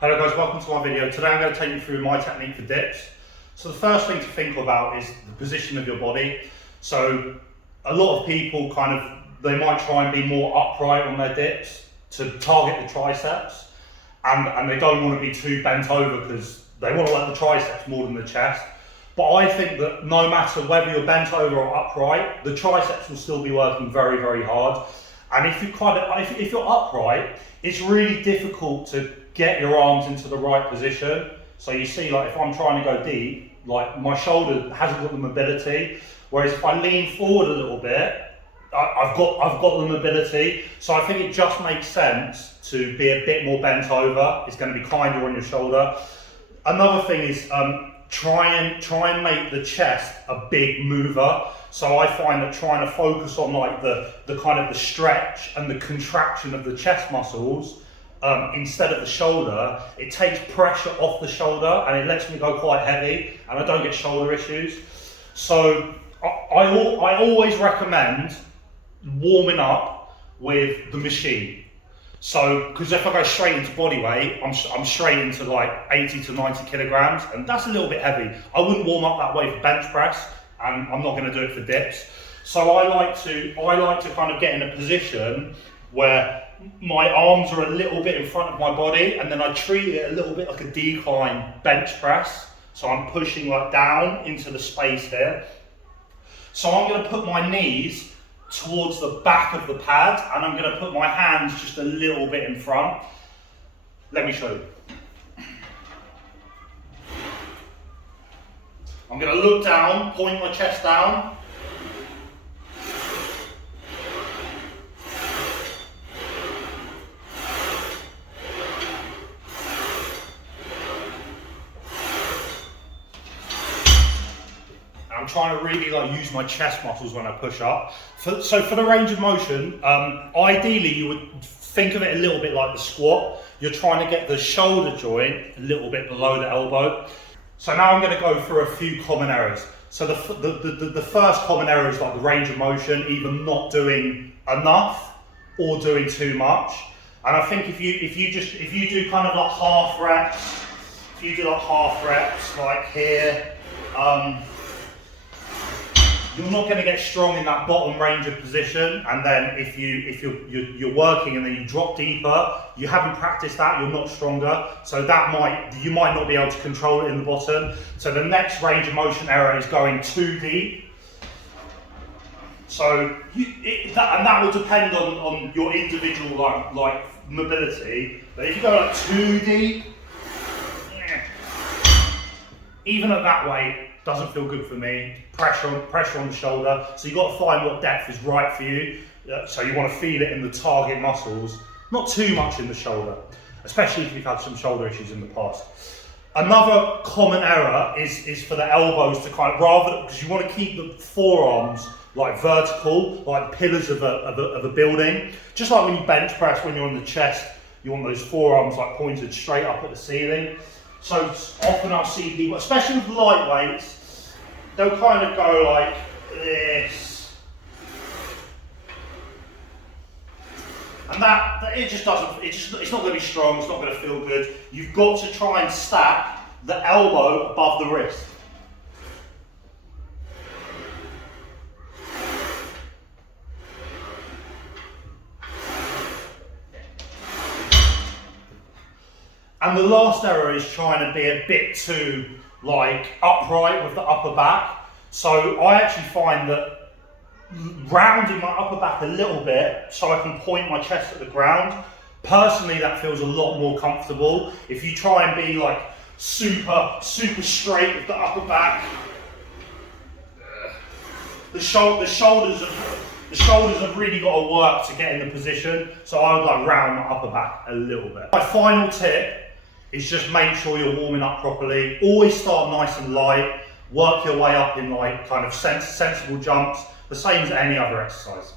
Hello guys, welcome to my video. Today I'm going to take you through my technique for dips. So the first thing to think about is the position of your body. So a lot of people they might try and be more upright on their dips to target the triceps, and they don't want to be too bent over because they want to work the triceps more than the chest. But I think that no matter whether you're bent over or upright, the triceps will still be working very, very hard. And if you're upright, it's really difficult to get your arms into the right position. So you see, like if I'm trying to go deep, like my shoulder hasn't got the mobility. Whereas if I lean forward a little bit, I've got the mobility. So I think it just makes sense to be a bit more bent over. It's going to be kinder on your shoulder. Another thing is try and make the chest a big mover. So I find that trying to focus on like the kind of the stretch and the contraction of the chest muscles instead of the shoulder, it takes pressure off the shoulder and it lets me go quite heavy and I don't get shoulder issues. So I always recommend warming up with the machine. So, because if I go straight into body weight, I'm straight into like 80 to 90 kilograms, and that's a little bit heavy. I wouldn't warm up that way for bench press, and I'm not going to do it for dips. So I like to kind of get in a position where my arms are a little bit in front of my body, and then I treat it a little bit like a decline bench press. So I'm pushing like down into the space here. So I'm going to put my knees towards the back of the pad, and I'm going to put my hands just a little bit in front. Let me show you. I'm going to look down, point my chest down. I'm trying to really use my chest muscles when I push up. So for the range of motion, ideally you would think of it a little bit like the squat. You're trying to get the shoulder joint a little bit below the elbow. So now I'm going to go through a few common errors. So the first common error is like the range of motion, either not doing enough or doing too much. And I think if you do kind of like half reps, like here, you're not going to get strong in that bottom range of position. And then if you're working and then you drop deeper, you haven't practiced that, you're not stronger. So you might not be able to control it in the bottom. So the next range of motion error is going too deep. So that will depend on your individual like mobility. But if you go like too deep, even at that weight, doesn't feel good for me. Pressure on the shoulder. So you've got to find what depth is right for you. So you want to feel it in the target muscles, not too much in the shoulder, especially if you've had some shoulder issues in the past. Another common error is for the elbows to because you want to keep the forearms like vertical, like pillars of a building. Just like when you bench press, when you're on the chest, you want those forearms like pointed straight up at the ceiling. So often I'll see people, especially with lightweights, they'll kind of go like this. And it's not going to be strong, it's not going to feel good. You've got to try and stack the elbow above the wrist. And the last error is trying to be a bit too upright with the upper back. So I actually find that rounding my upper back a little bit so I can point my chest at the ground, personally that feels a lot more comfortable. If you try and be like super straight with the upper back, the shoulders have really got to work to get in the position. So I would round my upper back a little bit. My final tip is just make sure you're warming up properly. Always start nice and light. Work your way up in kind of sensible jumps, the same as any other exercise.